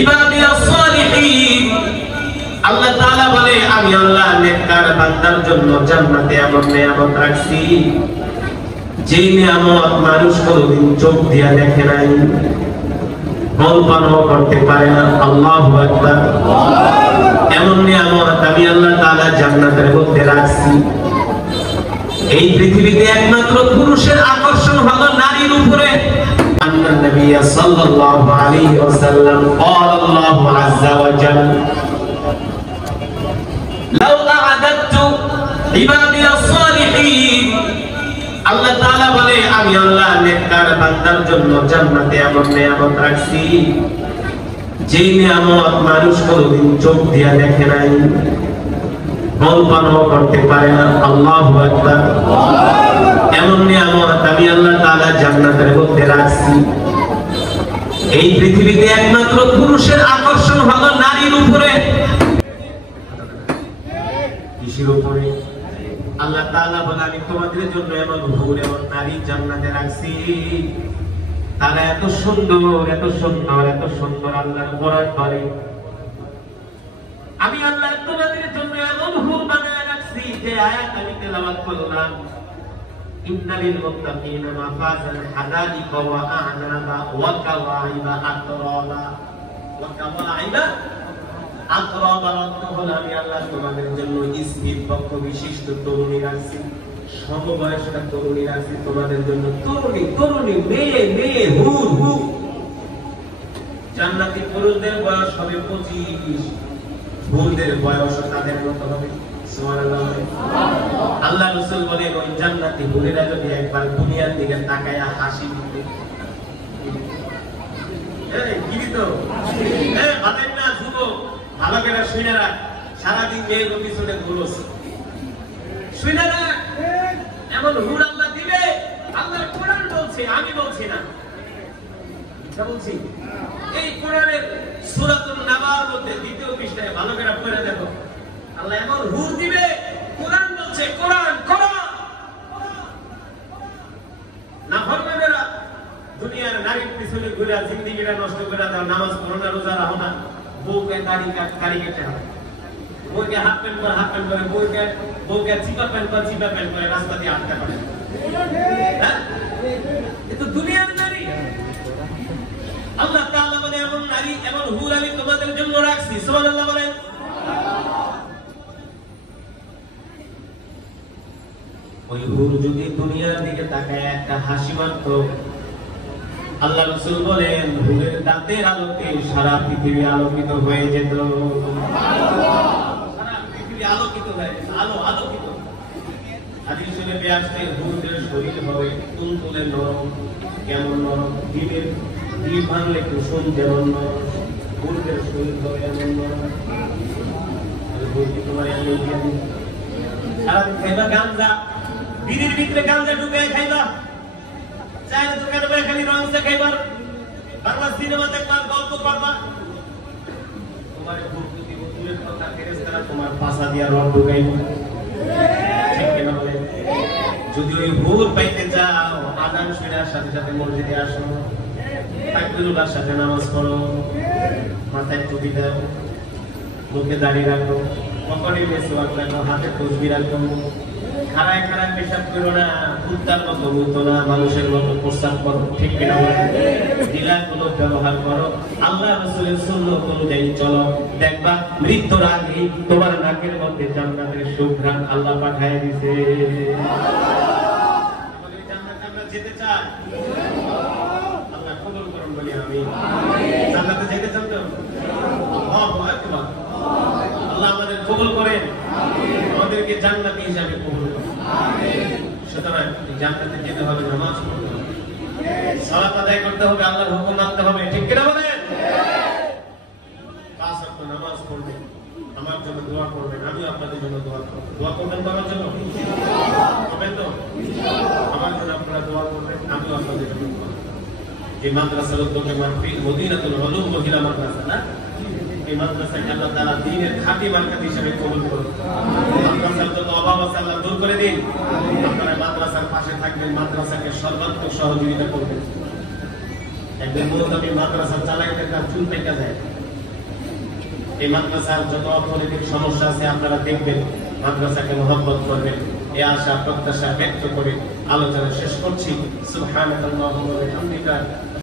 ইবাদিয়াস সালিহিন। আল্লাহ তাআলা বলে আমি আল্লাহ নেককার বান্দার জন্য জান্নাতে এমন নিয়ামত রাখছি যে নিয়ামত মানুষ কোনদিন চোখ দিয়া দেখে নাই, কল্পনাও করতে পারে না। আল্লাহু আকবার। এমন নিয়ামত আমি আল্লাহ তাআলা জান্নাতের মধ্যে রাখছি। এই পৃথিবীতে একমাত্র পুরুষের আকর্ষণ হলো নারীর উপরে। আন্নান নবী সাল্লাল্লাহু আলাইহি ওয়াসাল্লাম قال الله عز وجل لو أعددت عبادي الصالحين। আল্লাহ তাআলা বলে আমি আল্লাহ নেককার বান্দার জন্য জান্নাতে এমন নিয়ামত রাখছি যে নিয়ামত মানুষ কোনদিন চোখ দিয়া দেখে নাই, কল্পনাও করতে পারে না। আল্লাহু আকবার। এমন নিয়ামত আমি আল্লাহ তাআলা জান্নাতের মধ্যে রাখছি। এই পৃথিবীতে একমাত্র পুরুষের আকর্ষণ হলো নারীর উপরে। কিসের উপরে? আল্লাহ তাআলা বলে আমি তোমাদের জন্য এমন হুর এবং নারী জান্নাতে রাখছি, তারা এত সুন্দর এত সুন্দর এত সুন্দর। আল্লাহর কোরআন বলে আমি আল্লাহ তোমাদের জন্য এমন হুর বানায় রাখছি যে আয়াত আমি তেলাওয়াত করলাম, ইন্নালিল মুত্তাকিনা মাফাজান হাদাইকা ওয়া আ'নাবা ওয়া কাওয়াইবা আতরাবা। ওয়া কাওয়াইবা আতরাবা অর্থ হলো আমি আল্লাহ তোমাদের জন্য স্থির পক্ষ বিশিষ্ট তরুণী রাখছি, সমবয়স্ক তরুণী রাখছি তোমাদের জন্য। তরুণী তরুণী মেয়ে মেয়ে হুর হুর। জান্নাতি পুরুষদের বয়স হবে 25, হুরদের বয়স তাদের মতো হবে। সুবহানাল্লাহ। আল্লাহ রাসূল বলেন ওই জান্নাতি হুরেরা যদি একবার দুনিয়ার দিকে তাকায়া হাসি দিত, এই কি দিত? এই বাতেন না যুবক, ভালো করে শুনে রাখ, সারাদিন মেয়ের পিছনে ঘুরোস, শুনে রাখ, এমন হুর আল্লাহ দিবে। আল্লাহর কোরআন বলছে, আমি বলছি না, বলছি এই কোরআনের সূরাতুন নাবার মধ্যে 2য় পৃষ্ঠায় ভালো করে পড়ে দেখো, আল্লাহ এমন হুর দিবে। কোরআন বলছে, কোরআন কোরআন। নাফরমানেরা দুনিয়ার নারীর পিছনে ঘুরে জিন্দেগিটা নষ্ট করে দাও, নামাজ পড়ো না, রোজা রাখো না, বউকে দাড়ি কেটে হবে, বউকে হাফ প্যান্ট করে বউকে চিপা প্যান্ট করে রাস্তা দিয়ে আটকা করে। এ তো দুনিয়ার নারী। আল্লাহ তাআলা বলে এমন নারী এমন হুর আমি তোমাদের জন্য রাখছি। সুবহানাল্লাহ বলেন। ওই হুর যদি দুনিয়ার দিকে তাকায় একটা হাসি মারত, আল্লাহ রাসূল বলেন হুরের দাঁতের আলোকে সারা পৃথিবী আলোকিত হয়ে যেত। সারা পৃথিবী আলোকিত হয়ে যেত, আলোকিত। হাদিস শরীফে আসছে হুরদের শরীর হবে তুলতুলে নরম। কেমন নরম? দিনের দিল ভাঙলে কুসুম যেমন নরম, হুরদের শরীর হবে এমন নরম। তোমার সারাদিন খাইবা গাঞ্জা, বিড়ির ভিতরে গাঞ্জা ঢুকে খাইবা, চায়ের দোকানে বসে খালি রংসা খাইবার, বাংলা সিনেমা দেখবার, গল্প করবা। তোমার দূরের কথা ফেরেশতারা তোমার পাশা দিয়া রং ঢুকাইব। ঠিক কিনা বলেন? যদি ওই হুর পাইতে চাও, আযান শোনার সাথে সাথে মসজিদে আসো, তাকবীরুল্লাহর সাথে নামাজ পড়ো, মাথায় টুপি দাও, মুখে দাড়ি রাখো, পকেটে মেসওয়াক রাখো, হাতে তসবিহ রাখো, খাড়ায় খাড়ায় পেশাব করো না, কুত্তার মতো মুতো না, মানুষের মতো প্রস্রাব করো। ঠিক কিনা বলেন? ঢিলাগুলো ব্যবহার করো, আল্লাহ রাসূলের সুন্নাত অনুযায়ী চলো, দেখবা মৃত্যুর আগে তোমার নাকের মধ্যে জান্নাতের সুঘ্রাণ আল্লাহ পাঠিয়ে দিয়েছে। আমাদের জান্নাতে আমরা যেতে চাই, আল্লাহ কবুল করুন বলি আমিন। জান্নাতে যেতে চান তো? আল্লাহু আকবার। আল্লাহ আমাদের কবুল করেন, আমাদেরকে জান্নাতি হিসাবে কবুল করেন। সুতরাং জান্নাতে যেতে হবে, নামাজ পড়তে হবে, সালাত আদায় করতে হবে, আল্লাহর হুকুম মানতে হবে। ঠিক কিনা বলেন? 5 ওয়াক্ত নামাজ পড়বেন, আমার জন্য দোয়া করবেন, আমি আপনাদের জন্য দোয়া করব। দোয়া করবেন তো আমার জন্য? হবে তো? আমার জন্য আপনারা দোয়া করবেন, আমি আপনাদের জন্য দোয়া করব। এই মাদ্রাসার উদ্যোগে মাহফিল মদিনাতুল উলুম মহিলা মাদ্রাসা না, এই মাদ্রাসাকে আল্লাহ তাআলা দ্বীনের খাঁটি মার্কাত হিসেবে কবুল করুন। মাদ্রাসার যত অভাব আছে আল্লাহ দূর করে দিন। আপনারা মাদ্রাসার পাশে থাকবেন, মাদ্রাসাকে সর্বাত্মক সহযোগিতা করবেন। একদিন মুরতাবি মাদ্রাসা চালাইতে তার চুল পেকে যায়, এই মাদ্রাসার যত অর্থনৈতিক সমস্যা আছে আপনারা দেখবেন, মাদ্রাসাকে মহব্বত করবেন, এই আশা প্রত্যাশা ব্যক্ত করে আলোচনা শেষ করছি। সুবহানাল্লাহি ওয়া বিহামদিহি